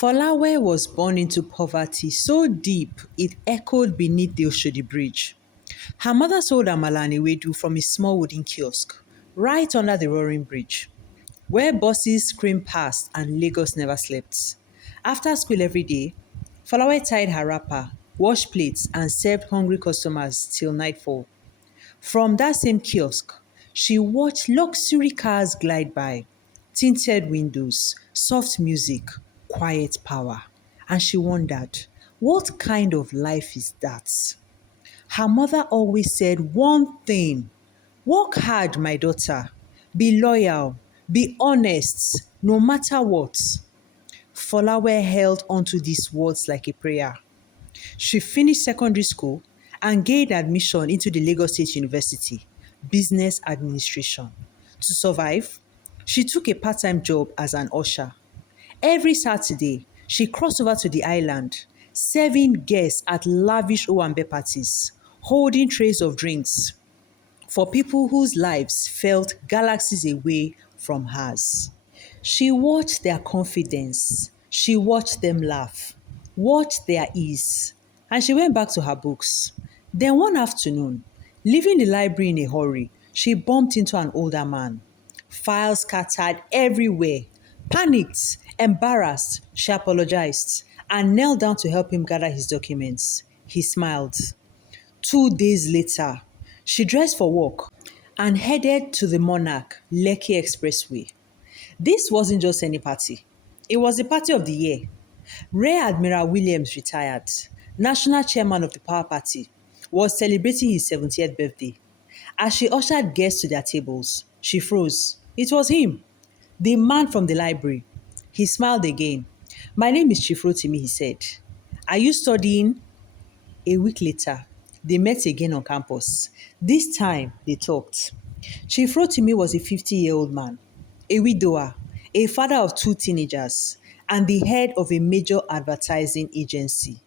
Folawe was born into poverty so deep it echoed beneath the Oshodi bridge. Her mother sold amala and ewedu from a small wooden kiosk right under the roaring bridge, where buses screamed past and Lagos never slept. After school every day, Folawe tied her wrapper, washed plates, and served hungry customers till nightfall. From that same kiosk, she watched luxury cars glide by, tinted windows, soft music, quiet power. And she wondered, what kind of life is that? Her mother always said one thing: work hard, my daughter, be loyal, be honest, no matter what. Folawe held onto these words like a prayer. She finished secondary school and gained admission into the Lagos State University, Business Administration. To survive, she took a part-time job as an usher. Every Saturday, she crossed over to the island, serving guests at lavish Owambe parties, holding trays of drinks for people whose lives felt galaxies away from hers. She watched their confidence. She watched them laugh, watched their ease, and she went back to her books. Then one afternoon, leaving the library in a hurry, she bumped into an older man. Files scattered everywhere. Panicked, embarrassed, she apologized and knelt down to help him gather his documents. He smiled. 2 days later, she dressed for work and headed to the Monarch Lekki Expressway. This wasn't just any party. It was the party of the year. Rear Admiral Williams, retired, national chairman of the Power Party, was celebrating his 70th birthday. As she ushered guests to their tables, she froze. It was him, the man from the library. He smiled again. "My name is Chief Rotimi," he said. "Are you studying?" A week later, they met again on campus. This time, they talked. Chief Rotimi was a 50-year-old man, a widower, a father of two teenagers, and the head of a major advertising agency.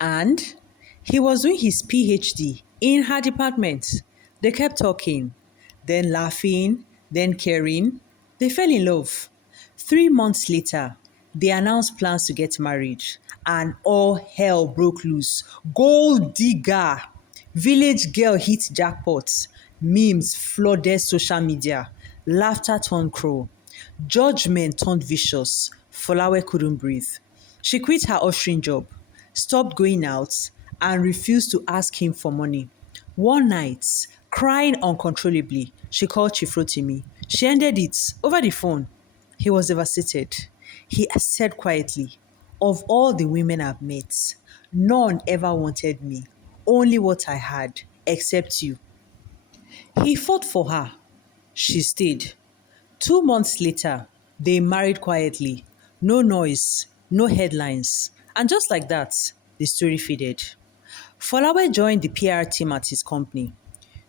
And he was doing his PhD in her department. They kept talking, then laughing, then caring. They fell in love. 3 months later, they announced plans to get married, and all hell broke loose. Gold digger! Village girl hit jackpots. Memes flooded social media. Laughter turned cruel. Judgment turned vicious. Folawe couldn't breathe. She quit her ushering job, stopped going out, and refused to ask him for money. One night, crying uncontrollably, she called Chief Rotimi. She ended it over the phone. He was devastated. He said quietly, "Of all the women I've met, none ever wanted me, only what I had, except you." He fought for her. She stayed. 2 months later, they married quietly. No noise, no headlines. And just like that, the story faded. Folawe joined the PR team at his company.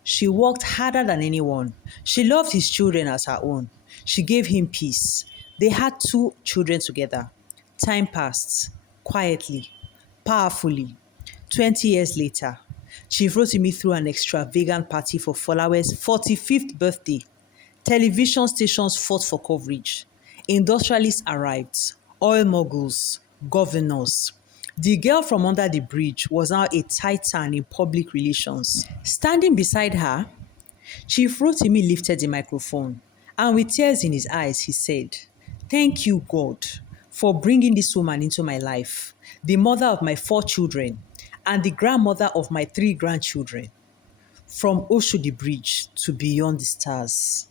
She worked harder than anyone. She loved his children as her own. She gave him peace. They had 2 children together. Time passed, quietly, powerfully. 20 years later, Chief Rotimi threw an extravagant party for Folawe's 45th birthday. Television stations fought for coverage. Industrialists arrived, oil moguls, governors. The girl from under the bridge was now a titan in public relations. Standing beside her, Chief Rotimi lifted the microphone, and with tears in his eyes, he said, "Thank you, God, for bringing this woman into my life, the mother of my 4 children and the grandmother of my 3 grandchildren, from Oshodi Bridge to beyond the stars."